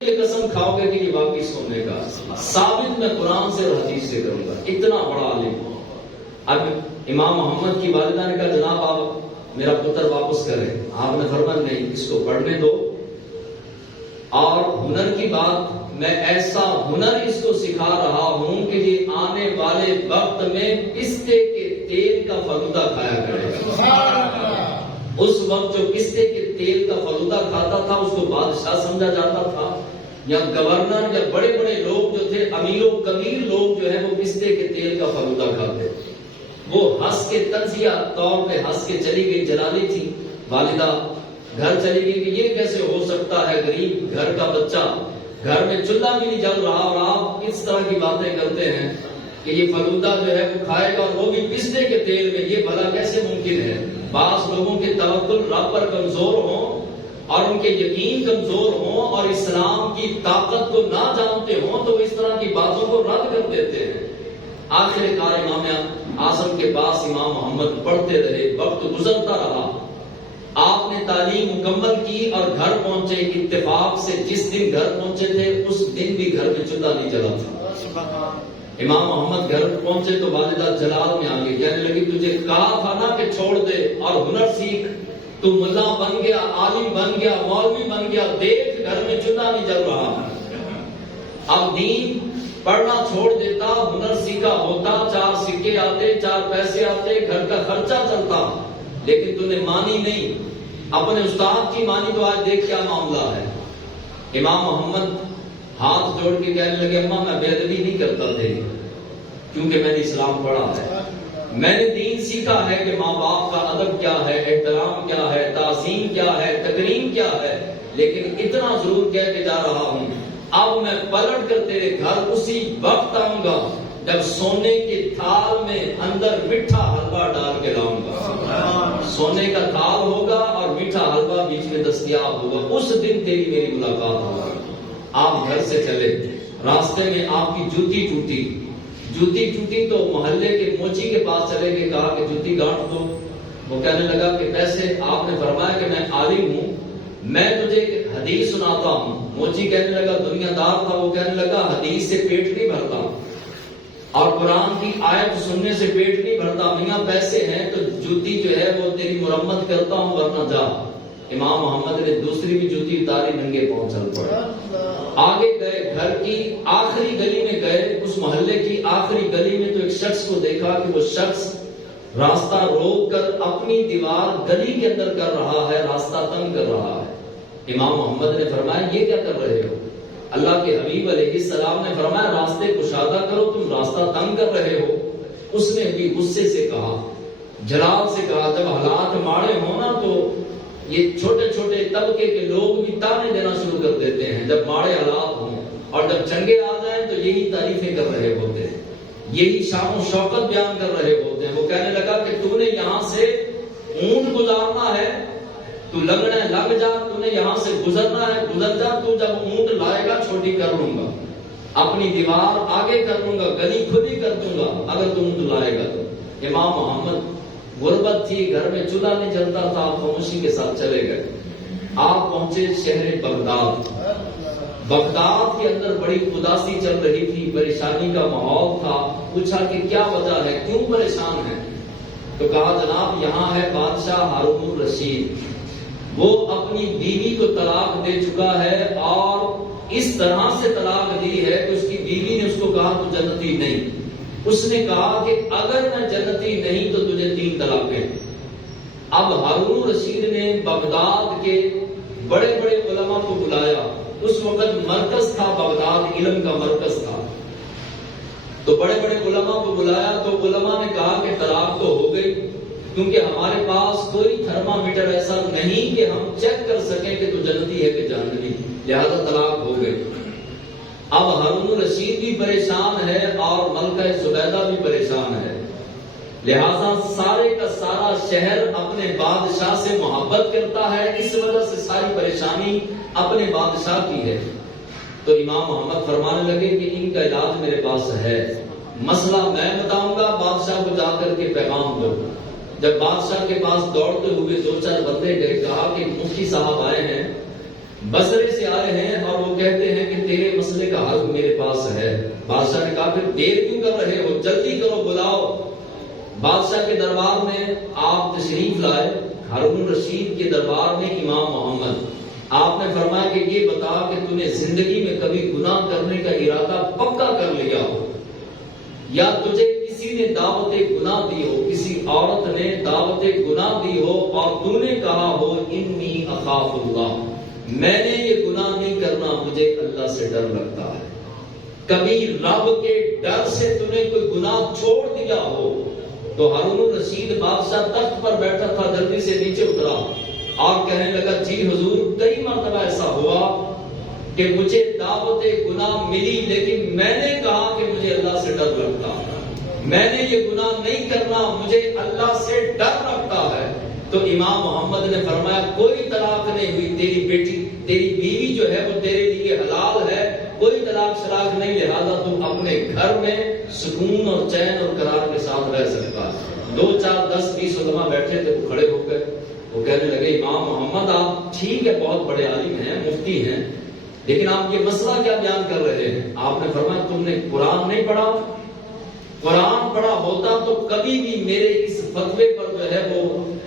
یہ قسم کھاؤ گے کہ یہ واقعی سونے کا ثابت میں قرآن سے اور حدیث سے کروں گا. اتنا بڑا عالم. اب امام محمد کی والدہ نے کہا جناب آپ میرا پتر واپس کریں. آپ نے فرمایا نہیں اس کو پڑھنے دو, اور ہنر کی بات میں ایسا ہنر اس کو سکھا رہا ہوں کہ یہ آنے والے وقت میں پستے کے تیل کا فلودہ کھایا کرے گا. اس وقت جو پستے کے تیل کا فلودہ کھاتا تھا اس کو بادشاہ سمجھا جاتا تھا, یا گورنر یا بڑے بڑے لوگ جو تھے امیر و کبیر لوگ جو ہے وہ پستے کے تیل کا فلودہ کھاتے. وہ ہنس کے تجزیہ طور پہ ہنس کے چلی گئی. جلالی تھی والدہ, گھر چلی گئی کہ یہ کیسے ہو سکتا ہے, غریب گھر کا بچہ, گھر میں چولہا بھی نہیں جل رہا اور آپ اس طرح کی باتیں کرتے ہیں کہ یہ فلودہ جو ہے وہ کھائے گا اور وہ بھی پستے کے تیل میں, یہ بھلا کیسے ممکن ہے. بعض لوگوں کے توکل رب پر کمزور ہوں اور ان کے یقین کمزور ہوں اور اسلام کی طاقت کو نہ جانتے ہوں تو اس طرح کی باتوں کو رد کر دیتے ہیں. آخر کار امام اعظم کے پاس امام محمد پڑھتے رہے, وقت گزرتا رہا, آپ نے تعلیم مکمل کی اور گھر پہنچے. اتفاق سے جس دن گھر پہنچے تھے اس دن بھی گھر میں چولہا نہیں جلا تھا. امام محمد گھر پہنچے تو والدہ جلال میں آ گئی, کہنے لگی تجھے کہا تھا نا کہ چھوڑ دے اور ہنر سیکھ, تو ملا بن گیا, عالم بن گیا, مولوی بن گیا, دیکھ گھر میں چولہا نہیں جل رہا. اب دین پڑھنا چھوڑ دیتا, ہنر سیکھا ہوتا, 4 سکے آتے, 4 پیسے آتے, گھر کا خرچہ چلتا, لیکن تو نے مانی نہیں. اپنے استاد کی مانی تو آج دیکھ کیا معاملہ ہے. امام محمد ہاتھ جوڑ کے کہنے لگے اماں میں بے ادبی نہیں کرتا تھے کیونکہ میں نے اسلام پڑھا ہے, میں نے دین سیکھا ہے کہ ماں باپ کا ادب کیا ہے, احترام کیا ہے, تعظیم کیا ہے, تکریم کیا ہے, لیکن اتنا ضرور کہہ کے جا رہا ہوں اب میں پلٹ کر تیرے گھر اسی وقت آؤں گا جب سونے کے تھال میں اندر میٹھا حلوہ ڈال کے لاؤں گا. سونے کا تھال ہوگا اور میٹھا حلوہ بیچ میں دستیاب ہوگا, اس دن تیری میری ملاقات ہوگی. آپ گھر سے چلے, راستے میں آپ کی جوتی ٹوٹی تو محلے کے موچی کے پاس چلے گئے, کہا کہ جوتی گانٹ دو. وہ کہنے لگا کہ پیسے, آپ نے فرمایا کہ میں عالم ہوں, میں تجھے حدیث سناتا ہوں. موچی کہنے لگا, دنیا دار تھا, وہ کہنے لگا حدیث سے پیٹ نہیں بھرتا اور قرآن کی آیت سننے سے پیٹ نہیں بھرتا, میاں پیسے ہیں تو جوتی جو ہے وہ تیری مرمت کرتا ہوں ورنہ جا. امام محمد نے دوسری بھی جوتی اتاری, ننگے پاؤں چل پڑے. آگے گئے, گھر کی آخری گلی میں گئے, اس محلے کی آخری گلی میں تو ایک شخص کو دیکھا کہ وہ شخص راستہ روک کر اپنی دیوار گلی کے اندر کر رہا ہے, راستہ تنگ کر رہا ہے. امام محمد نے فرمایا یہ کیا کر رہے ہو؟ اللہ کے حبیب علیہ السلام نے فرمایا راستے کشادہ کرو, تم راستہ تنگ کر رہے ہو. اس نے بھی غصے سے کہا, جلال سے کہا, جب حالات ماڑے ہونا تو یہ چھوٹے چھوٹے طبقے کے لوگ بھی تانے دینا شروع کر دیتے ہیں جب ماڑے حالات ہوں, اور جب چنگے آ جائیں تو یہی تعریفیں کر رہے ہوتے ہیں, یہی شان و شوکت بیان کر رہے ہوتے ہیں. وہ کہنے لگا کہ تو نے یہاں سے اونٹ گزارنا ہے, تو لگنا ہے لگ جا, تو نے یہاں سے گزرنا ہے گزر جا, تو جب اونٹ لائے گا چھوٹی کر لوں گا, اپنی دیوار آگے کر لوں گا, گلی کھلی کر دوں گا اگر تو اونٹ لائے گا تو. امام محمد غربت تھی, گھر میں چولہا نہیں جلتا تھا, آپ خاموشی کے ساتھ چلے گئے. آپ پہنچے شہر بغداد. بغداد کے اندر بڑی اداسی چل رہی تھی, پریشانی کا ماحول تھا. پوچھا کہ کیا وجہ ہے, کیوں پریشان ہے؟ تو کہا جناب یہاں ہے بادشاہ ہارون الرشید, وہ اپنی بیوی کو طلاق دے چکا ہے اور اس طرح سے طلاق دی ہے کہ اس کی بیوی نے اس کو کہا تو جنتی نہیں. اس نے کہا کہ اگر میں جنتی نہیں تو تجھے 3 طلاقیں. اب ہارون الرشید نے بغداد کے بڑے بڑے علماء کو بلایا. اس وقت مرکز تھا بغداد, علم کا مرکز تھا, تو بڑے بڑے علماء کو بلایا. تو علماء نے کہا کہ طلاق تو ہو گئی, کیونکہ ہمارے پاس کوئی تھرمامیٹر ایسا نہیں کہ ہم چیک کر سکیں کہ تو جنتی ہے کہ جہنمی, لہذا طلاق ہو گئی. اب ہارون الرشید بھی پریشان ہے اور ملکہ زبیدہ بھی پریشان ہے, لہذا سارے کا سارا شہر اپنے بادشاہ سے محبت کرتا ہے, اس وجہ سے ساری پریشانی اپنے بادشاہ کی ہے. تو امام محمد فرمانے لگے کہ ان کا علاج میرے پاس ہے, مسئلہ میں بتاؤں گا, بادشاہ کو جا کر کے پیغام دو. جب بادشاہ کے پاس دوڑتے ہوئے 2-4 بندے گئے, کہا کہ مفتی صاحب آئے ہیں, بصرے سے آئے ہیں اور وہ کہتے ہیں بادشاہ نے کہا پھر دیر کیوں کر رہے ہو، جلدی کرو، بلاؤ۔ بادشاہ کے دربار میں آپ تشریف لائے، ہارون الرشید کے دربار میں امام محمد۔ آپ نے فرمایا کہ یہ بتا کہ تو نے زندگی میں کبھی گناہ کرنے کا ارادہ پکا کر لیا ہو، یا تجھے کسی نے دعوت گناہ دی ہو، کسی عورت نے دعوت گناہ دی ہو اور تو نے کہا ہو انی اخاف اللہ، میں نے یہ گناہ نہیں کرنا، مجھے اللہ سے ڈر لگتا ہے۔ کبھی رب کے ڈر سے تو نے کوئی گناہ چھوڑ دیا ہو؟ تو ہارون الرشید بادشاہ تخت پر بیٹھا تھا، جلدی سے نیچے اترا اور کہنے لگا جی حضور، کئی مرتبہ ایسا ہوا کہ مجھے دعوت گناہ ملی، لیکن میں نے کہا کہ مجھے اللہ سے ڈر لگتا ہے، میں نے یہ گناہ نہیں کرنا، مجھے اللہ سے ڈر لگتا ہے۔ تو امام محمد نے فرمایا کوئی طلاق نہیں ہوئی، تیری بیٹی، تیری بیوی جو ہے وہ تیرے لیے حلال ہے، کوئی طلاق شراک نہیں، لہذا تم اپنے گھر میں سکون اور چین اور قرار کے ساتھ رہ سکتا ہے۔ 2 4 10 20 علماء بیٹھے تھے، وہ کھڑے ہو گئے، وہ کہنے لگے امام محمد آپ ٹھیک ہے بہت بڑے عالم ہیں، مفتی ہیں، لیکن آپ یہ مسئلہ کیا بیان کر رہے ہیں؟ آپ نے فرمایا تم نے قرآن نہیں پڑھا؟ قرآن پڑھا ہوتا تو کبھی بھی میرے اس فتوے پر جو ہے وہ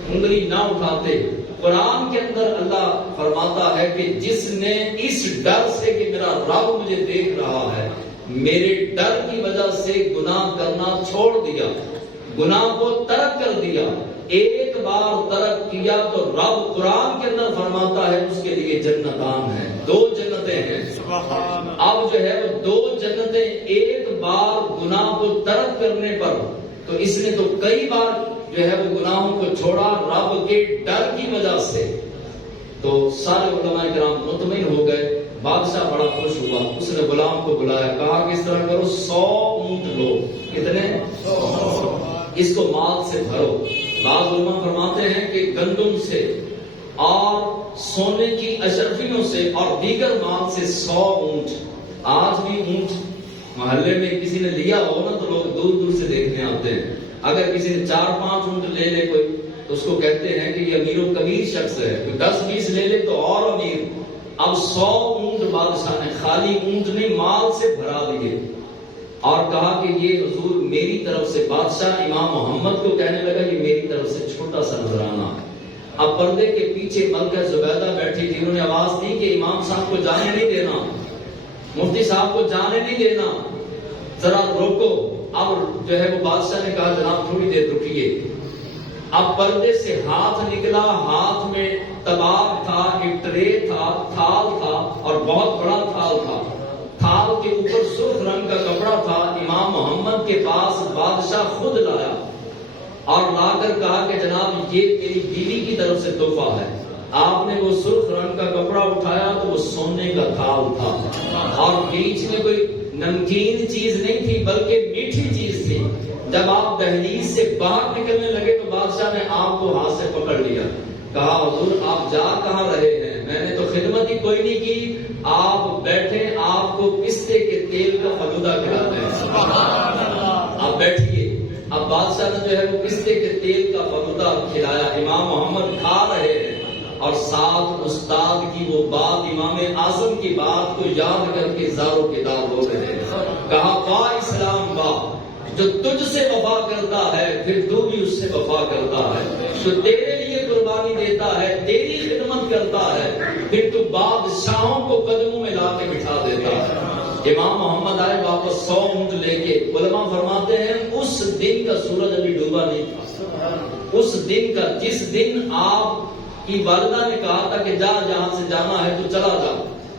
انگلی نہ اٹھاتے۔ قرآن کے اندر اللہ فرماتا ہے کہ جس نے اس ڈر سے کہ میرا رب مجھے دیکھ رہا ہے، میرے ڈر کی وجہ سے گناہ کرنا چھوڑ دیا، گناہ کو ترک کر دیا، ایک بار ترک کیا تو رب قرآن کے اندر فرماتا ہے اس کے لیے جنتان ہیں، 2 جنتیں ہیں۔ اب جو ہے وہ 2 جنتیں ایک بار گناہ کو ترک کرنے پر، تو اس نے تو کئی بار جو ہے وہ گناہوں کو چھوڑا رب کے ڈر کی وجہ سے۔ تو سارے علماء کرام مطمئن ہو گئے، بادشاہ بڑا خوش ہوا، اس نے غلام کو بلایا، کہا کہ اس طرح کرو 100 اونٹ لو، کتنے؟ 100، اس کو مال سے بھرو۔ بعض علماء فرماتے ہیں کہ گندم سے اور سونے کی اشرفیوں سے اور دیگر مال سے 100 اونٹ۔ آج بھی اونٹ محلے میں کسی نے لیا ہو نا تو لوگ دور دور سے دیکھنے آتے ہیں، اگر کسی نے 4 5 اونٹ لے لے کوئی تو اس کو کہتے ہیں کہ یہ امیر و کبیر شخص ہے، کوئی 10 20 لے لے تو اور امیر۔ اب 100 اونٹ بادشاہ نے خالی اونٹ نہیں مال سے بھرا دیے اور کہا کہ یہ حضور میری طرف سے، بادشاہ امام محمد کو کہنے لگا کہ میری طرف سے چھوٹا سا نذرانہ۔ اب پردے کے پیچھے ملکہ زبیدہ بیٹھی تھی، انہوں نے آواز دی کہ امام صاحب کو جانے نہیں دینا، مفتی صاحب کو جانے نہیں دینا، ذرا روکو۔ اب جو ہے وہ بادشاہ نے کہا جناب تھوڑی دیر رکیے۔ اب پردے سے ہاتھ نکلا، ہاتھ میں طباق تھا، ایک ٹرے تھا، تھال تھا اور بہت بڑا تھال تھا، تھال کے اوپر سرخ رنگ کا کپڑا تھا۔ امام محمد کے پاس بادشاہ خود لایا اور لا کر کہا کہ جناب یہ تیری بیوی کی طرف سے تحفہ ہے۔ آپ نے وہ سرخ رنگ کا کپڑا اٹھایا تو وہ سونے کا تھال تھا اور بیچ میں کوئی نمکین چیز نہیں تھی بلکہ میٹھی چیز تھی۔ جب آپ دہلیز سے باہر نکلنے لگے تو بادشاہ نے آپ کو ہاتھ سے پکڑ لیا، کہا حضور آپ جا کہاں رہے ہیں؟ میں نے تو خدمت ہی کوئی نہیں کی، آپ بیٹھیں، آپ کو پستے کے تیل کا فلودہ کھلاتے ہیں، آپ بیٹھیے۔ اب بادشاہ نے جو ہے وہ پستے کے تیل کا فلودہ کھلایا، امام محمد کھا رہے ہیں اور ساتھ استاد کی وہ بات، امام اعظم کی بات کو یاد کر کے زاروں کے دار ہو رہے ہیں۔ کہا واہ اسلام واہ، جو تجھ سے وفا کرتا ہے پھر تو بھی اس سے وفا کرتا ہے، جو تیرے لیے قربانی دیتا ہے، تیری خدمت کرتا ہے، پھر تو بادشاہوں کو قدموں میں لا کے بٹھا دیتا ہے۔ امام محمد آئے واپس 100 اونٹ لے کے۔ علماء فرماتے ہیں اس دن کا سورج ابھی ڈوبا نہیں تھا، اس دن کا جس دن آپ کی والدہ نے کہا تھا کہ جا جہاں سے جانا ہے تو چلا جا،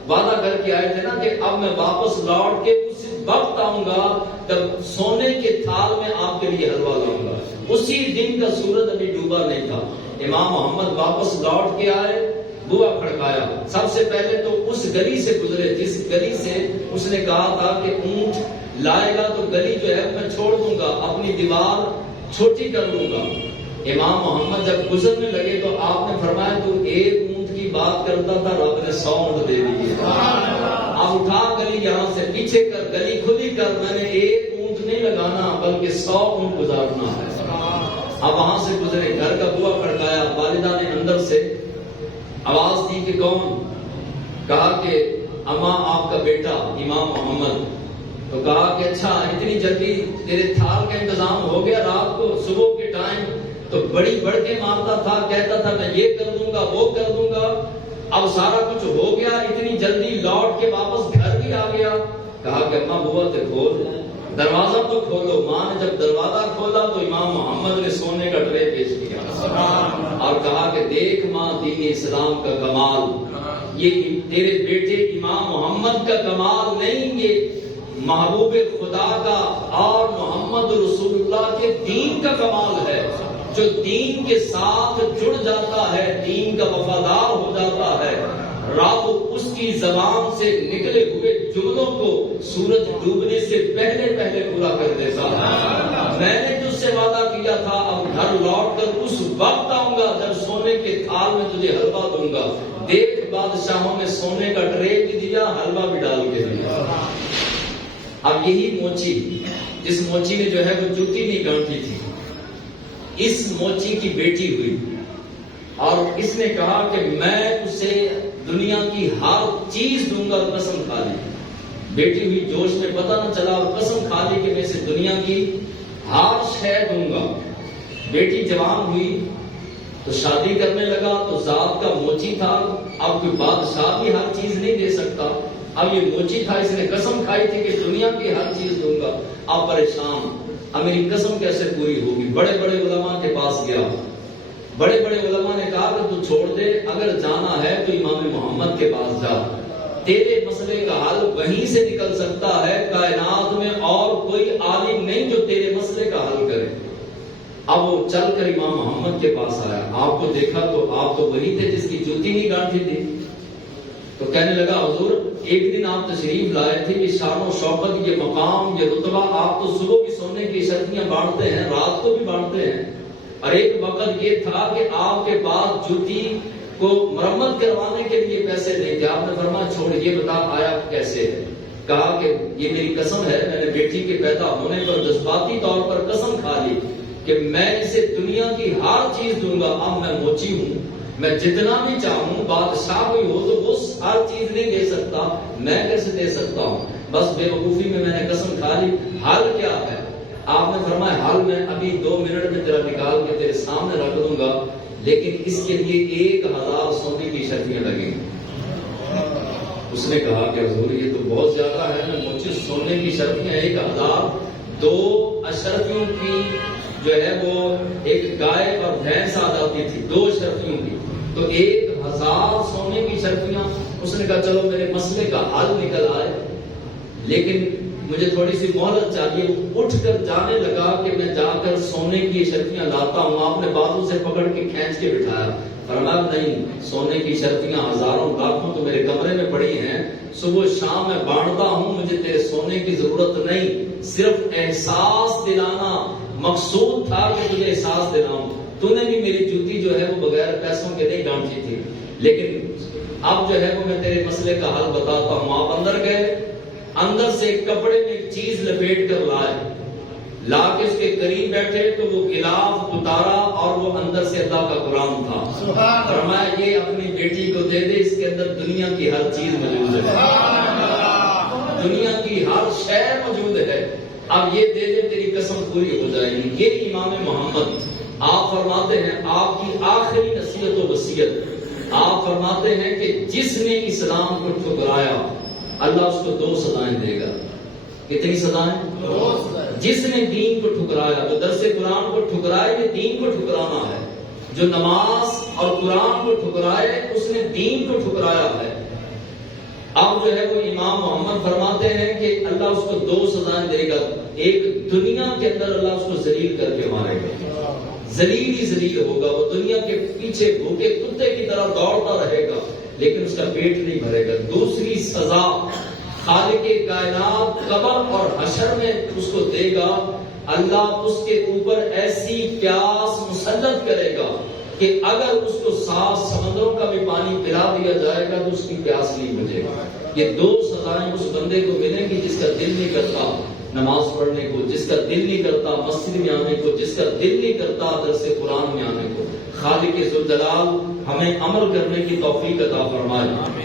وعدہ کر کے آئے تھے نا کہ اب میں واپس لوٹ کے اس وقت آؤں گا جب سونے کے تھال میں آپ کے لیے حلوہ لاؤں گا، اسی دن کا سورج ابھی ڈوبا نہیں تھا۔ امام محمد واپس لوٹ کے آئے، بوا کھڑکایا، سب سے پہلے تو اس گلی سے گزرے جس گلی سے اس نے کہا تھا کہ اونٹ لائے گا تو گلی جو ہے میں چھوڑ دوں گا، اپنی دیوار چھوٹی کر لوں گا۔ امام محمد جب گزرنے لگے تو آپ نے فرمایا تو 1 اونٹ کی بات کرتا تھا، رب نے 100 اونٹ دے دیے، اب اٹھا گلی یہاں سے پیچھے کر، گلی کھلی کر، میں نے 1 اونٹ نہیں لگانا بلکہ 100 اونٹ گزارنا ہے۔ اب وہاں سے گزرے، گھر کا بوا کھڑکایا، والدہ نے اندر سے آواز دی کہ کون؟ کہا کہ اماں آپ کا بیٹا امام محمد۔ تو کہا کہ اچھا اتنی جلدی تیرے تھال کا انتظام ہو گیا رات کو صبح کے ٹائم؟ تو بڑی بڑھ کے مارتا تھا، کہتا تھا میں یہ کر دوں گا وہ کر دوں گا، اب سارا کچھ ہو گیا، اتنی جلدی لوٹ کے واپس گھر بھی آ گیا۔ کہا کہ اماں بوا تے کھول دروازہ تو کھولو۔ ماں نے جب دروازہ کھولا تو امام محمد نے سونے کا ٹرے پیش کیا اور کہا کہ دیکھ ماں دین اسلام کا کمال، یہ تیرے بیٹے امام محمد کا کمال نہیں، یہ محبوب خدا کا اور محمد رسول اللہ کے دین کا کمال ہے۔ جو دین کے ساتھ جڑ جاتا ہے، دین کا وفادار ہو جاتا ہے، رب اس کی زبان سے نکلے ہوئے جملوں کو سورج ڈوبنے سے پہلے پہلے پورا کر دیتا ہے۔ میں نے تجھ سے وعدہ کیا تھا، اب گھر لوٹ کر اس وقت آؤں گا جب سونے کے تھال میں تجھے حلوہ دوں گا۔ دیکھ بادشاہوں نے سونے کا ٹرے بھی دیا، حلوہ بھی ڈال کے دیا۔ اب یہی موچی، جس موچی نے جو ہے وہ جوتی نہیں گانٹھی تھی، اس موچی کی بیٹی ہوئی اور اس نے کہا کہ میں اسے دنیا کی ہر چیز دوں گا، قسم کھا لی۔ بیٹی ہوئی جوش میں پتہ نہ چلا اور قسم کھا لی کہ میں اسے دنیا کی ہر شے دوں گا۔ بیٹی جوان ہوئی تو شادی کرنے لگا تو ذات کا موچی تھا، اب کوئی بادشاہ بھی ہر چیز نہیں دے سکتا، اب یہ موچی تھا، اس نے قسم کھائی تھی کہ دنیا کی ہر چیز دوں گا۔ اب پریشان، اب میری قسم کیسے پوری ہوگی؟ بڑے بڑے علماء کے پاس گیا، بڑے بڑے علماء نے کہا کہ تو چھوڑ دے، اگر جانا ہے تو امام محمد کے پاس جا، تیرے مسئلے کا حل وہیں سے نکل سکتا ہے، کائنات میں اور کوئی عالم نہیں جو تیرے مسئلے کا حل کرے۔ اب وہ چل کر امام محمد کے پاس آیا، آپ کو دیکھا تو آپ تو وہی تھے جس کی جوتی نہیں گانٹھی تھی۔ تو کہنے لگا حضور ایک دن آپ تشریف لائے تھے، یہ شان و شوکت، یہ مقام، یہ رتبہ، آپ تو صبح بھی سونے کی شرطیاں بانٹتے ہیں، رات کو بھی بانٹتے ہیں، اور ایک وقت یہ تھا کہ آپ کے پاس جوتی کو مرمت کروانے کے لیے پیسے نہیں تھے۔ آپ نے فرمایا چھوڑ، یہ بتا آیا کیسے ہے؟ کہا کہ یہ میری قسم ہے، میں نے بیٹی کے پیدا ہونے پر جذباتی طور پر قسم کھا لی کہ میں اسے دنیا کی ہر چیز دوں گا۔ اب میں موچی ہوں، میں جتنا بھی چاہوں، بادشاہ کوئی ہو تو وہ ہر چیز نہیں دے سکتا، میں کیسے دے سکتا ہوں؟ بس بے وقوفی میں نے قسم کھا لی۔ حل کیا ہے؟ آپ نے فرمایا حل میں ابھی 2 منٹ میں تیرا نکال کے تیرے سامنے رکھ دوں گا، لیکن اس کے لیے 1000 سونے کی شرطیاں لگیں گی۔ اس نے کہا کہ حضور یہ تو بہت زیادہ ہے، میں مجھے سونے کی شرطیاں 1000، 2 اشرفیوں کی جو ہے وہ ایک گائے اور بھینس آ جاتی تھی، 2 اشرفیوں کی، تو 1000 سونے کی شرطیاں۔ اس نے کہا چلو میرے مسئلے کا حل نکل آئے، لیکن مجھے تھوڑی سی مہلت چاہیے۔ وہ اٹھ کر جانے لگا کہ میں جا کر سونے کی شرطیاں لاتا ہوں۔ آپ نے بازو سے پکڑ کے کھینچ کے بٹھایا، فرمایا نہیں، سونے کی شرطیاں ہزاروں لاکھوں تو میرے کمرے میں پڑی ہیں، صبح شام میں بانٹتا ہوں، مجھے تیرے سونے کی ضرورت نہیں، صرف احساس دلانا مقصود تھا کہ تجھے احساس دلاؤں۔ تو نے بھی میری جوتی جو ہے وہ بغیر پیسوں کے نہیں گانٹھی تھی، لیکن اب جو ہے وہ میں تیرے مسئلے کا حل بتاتا ہوں۔ آپ اندر گئے، اندر سے ایک کپڑے میں ایک چیز لپیٹ کر لائے، لا کے اس کے قریب بیٹھے تو وہ غلاف اتارا اور وہ اندر سے اللہ کا قرآن تھا۔ فرمایا یہ اپنی بیٹی کو دے دے، اس کے اندر دنیا کی ہر چیز موجود ہے، دنیا کی ہر شے موجود ہے، اب یہ دے دے تیری قسم پوری ہو جائے گی۔ یہ امام محمد آپ فرماتے ہیں، آپ کی آخری نصیحت و وصیت، آپ فرماتے ہیں کہ جس نے اسلام کو ٹھکرایا اللہ اس کو 2 سزائیں دے گا۔ کتنی سزائیں؟ جس نے دین کو ٹھکرایا، جو درس قرآن کو ٹھکرائے، یہ دین کو ٹھکرانا ہے، جو نماز اور قرآن کو ٹھکرائے اس نے دین کو ٹھکرایا ہے۔ اب جو ہے وہ امام محمد فرماتے ہیں کہ اللہ اس کو 2 سزائیں دے گا۔ ایک دنیا کے اندر اللہ اس کو ذلیل کر کے مارے گا، ذلیل ہی ذلیل ہوگا، وہ دنیا کے پیچھے بھوکے کتے کی طرح دوڑتا رہے گا لیکن اس کا پیٹ نہیں بھرے گا۔ دوسری سزا خالق کائنات قبر اور حشر میں اس کو دے گا، اللہ اس کے اوپر ایسی پیاس مسلط کرے گا کہ اگر اس کو 7 سمندروں کا بھی پانی پلا دیا جائے گا تو اس کی پیاس نہیں بجھے گا۔ یہ 2 سزائیں اس بندے کو ملیں گی جس کا دل نہیں کرتا نماز پڑھنے کو، جس کا دل نہیں کرتا مسجد میں آنے کو، جس کا دل نہیں کرتا درس قرآن میں آنے کو۔ خالق ذوالجلال ہمیں عمل کرنے کی توفیق عطا فرمائے۔